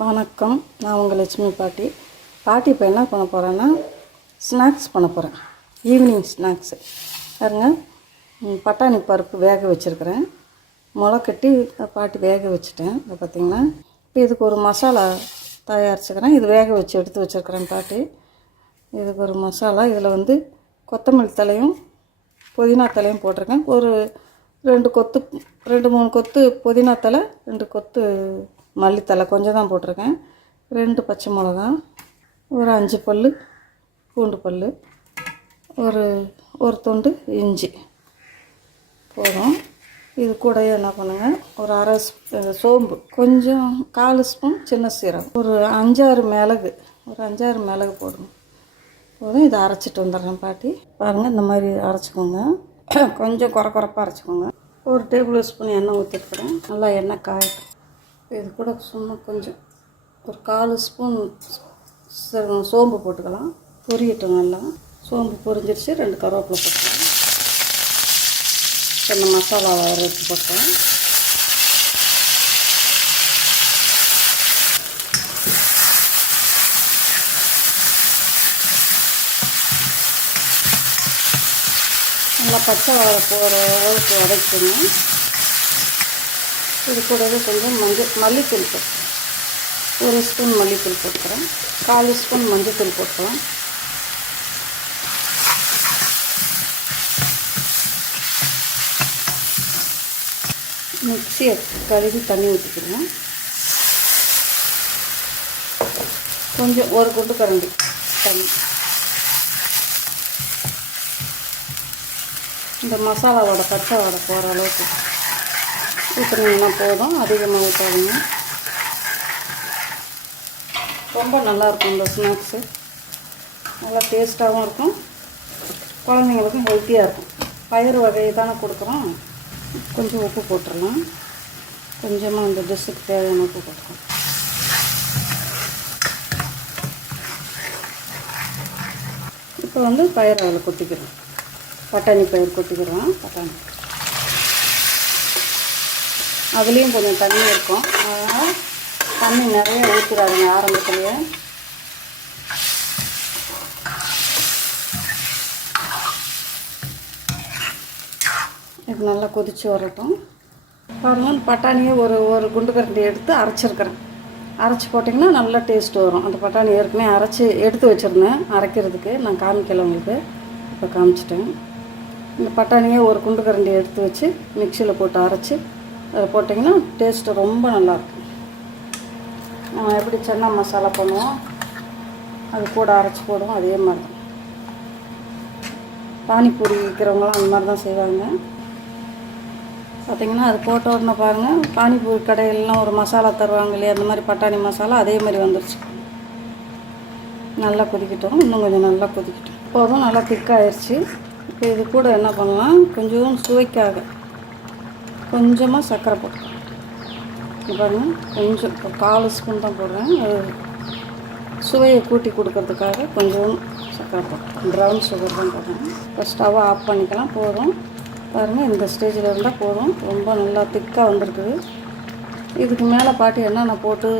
வணக்கம். நான் உங்கள் லட்சுமி பாட்டி. பாட்டி இப்போ என்ன பண்ண போகிறேன்னா ஸ்நாக்ஸ் பண்ண போகிறேன் ஈவினிங் ஸ்நாக்ஸு பாருங்க. பட்டாணி பருப்பு வேக வச்சுருக்கிறேன். கட்டி பாட்டி வேக வச்சுட்டேன். இப்போ பார்த்தீங்கன்னா இப்போ இதுக்கு ஒரு மசாலா தயாரிச்சுக்கிறேன். இது வேக வச்சு எடுத்து வச்சுருக்கிறேன் பாட்டி. இதுக்கு ஒரு மசாலா. இதில் வந்து கொத்தமல்லி தலையும் புதினா தலையும் போட்டிருக்கேன். ஒரு ரெண்டு கொத்து ரெண்டு மூணு கொத்து புதினா தலை ரெண்டு கொத்து மல்லித்தலை கொஞ்சம் தான் போட்டிருக்கேன். ரெண்டு பச்சை மிளகா ஒரு அஞ்சு பல் பூண்டு பல் ஒரு ஒரு துண்டு இஞ்சி. போதும். இது கூடயே என்ன பண்ணுங்கள் ஒரு அரை சோம்பு கொஞ்சம் கால் ஸ்பூன் சின்ன சீரகம் ஒரு அஞ்சாறு மிளகு ஒரு அஞ்சாறு மிளகு போடணும் போதும். இதை அரைச்சிட்டு வந்துடுறேன் பாட்டி. பாருங்கள் இந்த மாதிரி அரைச்சிக்கோங்க. கொஞ்சம் குறை குறைப்பாக அரைச்சிக்கோங்க. ஒரு டேபிள் ஸ்பூன் எண்ணெய் ஊற்றிருக்கிறேன் நல்லா எண்ணெய் காயட்டும். இது கூட சும்மா கொஞ்சம் ஒரு கால் ஸ்பூன் ச- சோம்பு போட்டுக்கலாம். பொரியட்டும் நல்லா. சோம்பு பொரிஞ்சிருச்சு ரெண்டு கருவேப்பிலை போட்டுக்கலாம். சின்ன மசாலா எடுத்து போட்டோம் நல்லா பச்சை வாழை போகிற அளவுக்கு வதக்கணும் இது கூடவே கொஞ்சம் மஞ்சள் மல்லித்தூள் போட்டு ஒரு ஸ்பூன் மல்லித்தூள் போட்டுக்கிறேன் கால் ஸ்பூன் மஞ்சத்தூள் போட்டுக்கலாம். மிக்சியை கழுவி தண்ணி ஊற்றிக்கிறேன் கொஞ்சம் ஒரு குண்டு கரண்டி தண்ணி. இந்த மசாலாவோட பச்சை வடை போகிற அளவுக்கு ஊற்றுனீங்கன்னா போதும் அதிகமாக ஊற்றாதீங்க ரொம்ப நல்லாயிருக்கும் இந்த ஸ்நாக்ஸு. நல்லா டேஸ்ட்டாகவும் இருக்கும். குழந்தைங்களுக்கும் ஹெல்த்தியாக இருக்கும். பயிறு வகையை தானே கொடுக்குறோம். கொஞ்சம் உப்பு போட்டுடலாம். கொஞ்சமாக இந்த டிஷ்ஷுக்கு தேவையான உப்பு போட்டுக்கலாம். இப்போ வந்து பயிர் அதில் கொட்டிக்கிறோம். பட்டாணி பயிர் கொட்டிக்கிறோம். பட்டாணி. அதுலேயும் கொஞ்சம் தண்ணி இருக்கும். அதனால் தண்ணி நிறைய ஊற்றிடாதுங்க ஆரம்பத்துலேயே. இது நல்லா கொதித்து வரட்டும். பாருங்கள் பட்டாணியை ஒரு ஒரு குண்டு கரண்டி எடுத்து அரைச்சிருக்கிறேன். அரைச்சி போட்டிங்கன்னா நல்லா டேஸ்ட் வரும். அந்த பட்டாணி ஏற்கனவே அரைச்சி எடுத்து வச்சுருந்தேன் அரைக்கிறதுக்கு. நான் காமிக்கல உங்களுக்கு. இப்போ காமிச்சிட்டேன். இந்த பட்டாணியை ஒரு குண்டு கரண்டி எடுத்து வச்சு மிக்சியில் போட்டு அரைச்சி அதை போட்டிங்கன்னா டேஸ்ட்டு ரொம்ப நல்லாயிருக்கும் நம்ம எப்படி சென்னா மசாலா பண்ணுவோம் அது கூட அரைச்சி போடுவோம் அதே மாதிரி தான் பானிபூரி விற்கிறவங்களாம் அந்த மாதிரி தான் செய்வாங்க. பார்த்திங்கன்னா அது போட்ட உடனே பாருங்கள் பானிபூரி கடையிலலாம் ஒரு மசாலா தருவாங்க இல்லையா அந்த மாதிரி பட்டாணி மசாலா அதே மாதிரி வந்துருச்சு. நல்லா கொதிக்கிட்டோம் இன்னும் கொஞ்சம் நல்லா கொதிக்கட்டும். போதும் நல்லா திக்காயிருச்சு இப்போ இது கூட என்ன பண்ணலாம் கொஞ்சம் சுவைக்காக கொஞ்சமாக சர்க்கரை போட்டு பாருங்க கொஞ்சம் இப்போ கால் ஸ்பூன் தான் போடுறேன். அது சுவையை கூட்டி கொடுக்கறதுக்காக கொஞ்சம் சர்க்கரை போட்டேன் ப்ரௌன் சுகர் தான் போடுறேன். இப்போ ஸ்டவ்வை ஆஃப் பண்ணிக்கலாம். போதும். பாருங்கள் இந்த ஸ்டேஜில் இருந்தால் போதும். ரொம்ப நல்லா திக்காக வந்திருக்குது. இதுக்கு மேலே பாட்டி என்னென்ன போட்டு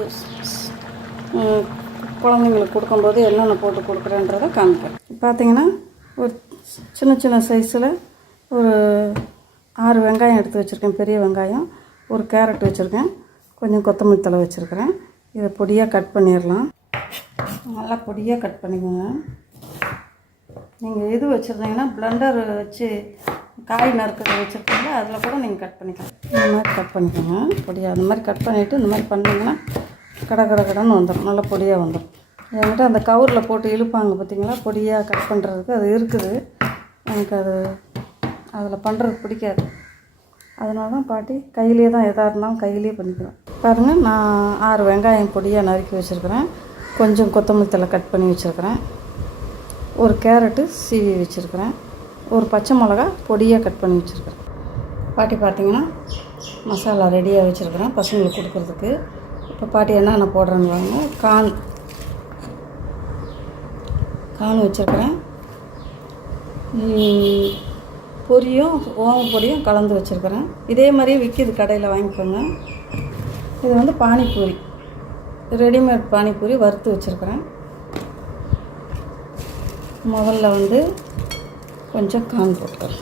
குழந்தைங்களுக்கு கொடுக்கும்போது என்னென்ன போட்டு கொடுக்குறேன்றதை காமிக்கிறேன். பார்த்தீங்கன்னா ஒரு சின்ன சின்ன சைஸில் ஒரு ஆறு வெங்காயம் எடுத்து வச்சுருக்கேன் பெரிய வெங்காயம். ஒரு கேரட் வச்சுருக்கேன். கொஞ்சம் கொத்தமல்லி தழை வச்சுருக்கிறேன். இதை பொடியாக கட் பண்ணிடலாம். நல்லா பொடியாக கட் பண்ணிக்கோங்க. நீங்கள் இது வச்சுருந்தீங்கன்னா ப்ளண்டர் வச்சு காய் நறுக்கிறது வச்சுருக்கீங்களா அதில் கூட நீங்கள் கட் பண்ணிக்கலாம். இந்த மாதிரி கட் பண்ணிக்கோங்க. பொடியாக அந்த மாதிரி கட் பண்ணிவிட்டு இந்த மாதிரி பண்ணிங்கன்னா கட கட கடைன்னு வந்துடும் நல்லா பொடியாக வந்துடும் என்கிட்ட அந்த கவரில் போட்டு இழுப்பாங்க பார்த்தீங்களா பொடியாக கட் பண்ணுறதுக்கு அது இருக்குது. எனக்கு அது அதில் பண்ணுறது பிடிக்காது. அதனால தான் பாட்டி கையிலே தான் எதாக இருந்தாலும் கையிலே பண்ணிக்கிறேன் பாருங்கள் நான் ஆறு வெங்காயம் பொடியாக நறுக்கி வச்சுருக்கிறேன். கொஞ்சம் கொத்தமல்லி தழை கட் பண்ணி வச்சுருக்கிறேன். ஒரு கேரட்டு சீவி வச்சுருக்கிறேன். ஒரு பச்சை மிளகா பொடியாக கட் பண்ணி வச்சுருக்கிறேன். பாட்டி பார்த்தீங்கன்னா மசாலா ரெடியாக வச்சுருக்கிறேன் பசங்களுக்கு கொடுக்குறதுக்கு. இப்போ பாட்டி என்னென்ன போடுறேன்னு வாங்க கான் கான் வச்சுருக்கிறேன் பொரியும் ஓம பொடியும் கலந்து வச்சுருக்கிறேன். இதே மாதிரியே விற்கிது கடையில் வாங்கிக்கோங்க. இது வந்து பானிபூரி. ரெடிமேட் பானிபூரி வறுத்து வச்சுருக்கிறேன். முதல்ல வந்து கொஞ்சம் கான் போட்டுக்கிறேன்.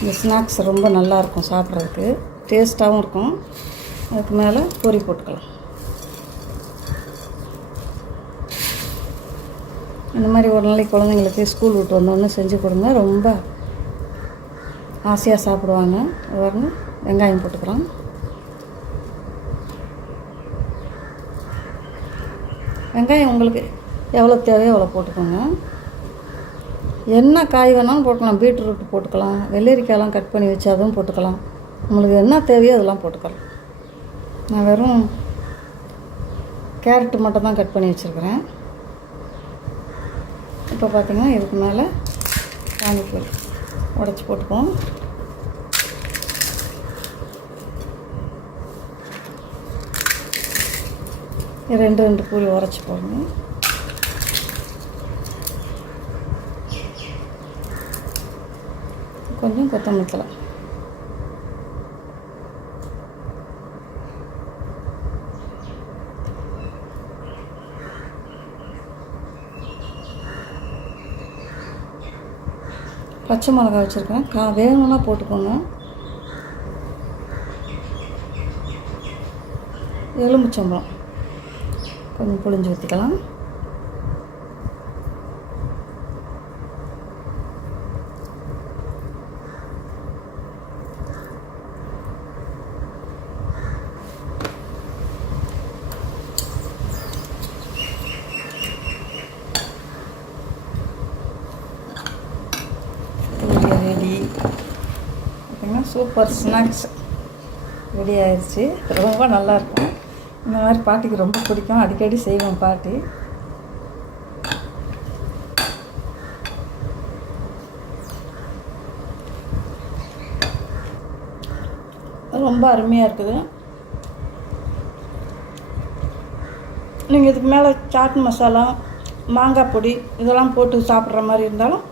இந்த ஸ்நாக்ஸ் ரொம்ப நல்லாயிருக்கும் சாப்பிட்றதுக்கு. டேஸ்ட்டாகவும் இருக்கும். அதுக்கு மேலே பொரி போட்டுக்கலாம். இந்த மாதிரி ஒரு நாளைக்கு குழந்தைங்களுக்கு ஸ்கூல் விட்டு வந்தோடனே செஞ்சு கொடுங்க. ரொம்ப ஆசையாக சாப்பிடுவாங்க. உடனே வெங்காயம் போட்டுக்கலாம் வெங்காயம் உங்களுக்கு எவ்வளோ தேவையோ அவ்வளோ போட்டுக்கோங்க. என்ன காய் வேணாலும் போட்டுக்கலாம். பீட்ரூட் போட்டுக்கலாம். வெள்ளரிக்காயெல்லாம் கட் பண்ணி வச்சு அதுவும் போட்டுக்கலாம். உங்களுக்கு என்ன தேவையோ அதெல்லாம் போட்டுக்கலாம். நான் வெறும் கேரட்டு மட்டும் தான் கட் பண்ணி வச்சுருக்கிறேன். இப்போ பார்த்தீங்கன்னா இதுக்கு மேலே பானிபூரி உடச்சி போட்டுப்போம் ரெண்டு ரெண்டு பூரி உரைச்சி போடணும் கொஞ்சம் கொத்தமல்லி பச்சை மிளகா வச்சுருக்கேன். கா வேணும்னா போட்டுக்கோங்க. எலுமிச்சம்பழம் கொஞ்சம் புளிஞ்சு ஊற்றிக்கலாம் ரெடி பார்த்திங்கன்னா சூப்பர் ஸ்நாக்ஸ் ரெடி ஆயிடுச்சு ரொம்ப நல்லாயிருக்கும் இந்த மாதிரி பாட்டிக்கு ரொம்ப பிடிக்கும். அடிக்கடி செய்வோம் பாட்டி. ரொம்ப அருமையாக இருக்குது. நீங்கள் இதுக்கு மேலே சாட் மசாலா மாங்காய் பொடி இதெல்லாம் போட்டு சாப்பிட்ற மாதிரி இருந்தாலும்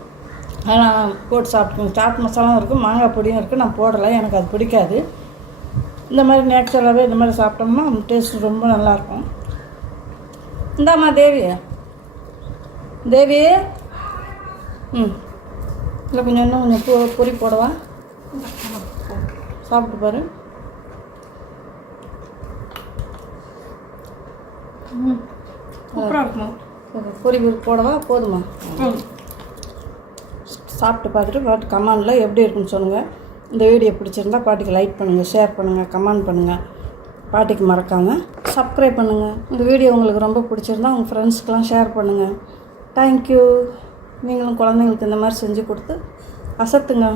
அதெல்லாம் போட்டு சாப்பிட்டுக்கோங்க. சாட் மசாலாவும் இருக்குது மாங்காய் பொடியும் இருக்குது நான் போடலை எனக்கு அது பிடிக்காது. இந்த மாதிரி நேச்சுரலாகவே இந்த மாதிரி சாப்பிட்டோம்னா டேஸ்ட் ரொம்ப நல்லாயிருக்கும் இந்தாம்மா தேவி. தேவி. ம். இல்லை கொஞ்சம் இன்னும் கொஞ்சம் பொ பொரி போடவா? சாப்பிட்டு பாரு. ம். சூப்பராக இருக்குமா? பொரி போடவா? போதுமா? ம். சாப்பிட்டு பார்த்துட்டு பாட்டு கமெண்டில் எப்படி இருக்குன்னு சொல்லுங்கள் இந்த வீடியோ பிடிச்சிருந்தா பாட்டிக்கு லைக் பண்ணுங்கள் ஷேர் பண்ணுங்கள் கமெண்ட் பண்ணுங்கள் பாட்டிக்கு மறக்காமல் சப்ஸ்கிரைப் பண்ணுங்கள் இந்த வீடியோ உங்களுக்கு ரொம்ப பிடிச்சிருந்தா உங்கள் ஃப்ரெண்ட்ஸ்க்கெலாம் ஷேர் பண்ணுங்கள் தேங்க்யூ நீங்களும் குழந்தைங்களுக்கு இந்த மாதிரி செஞ்சு கொடுத்து அசத்துங்க.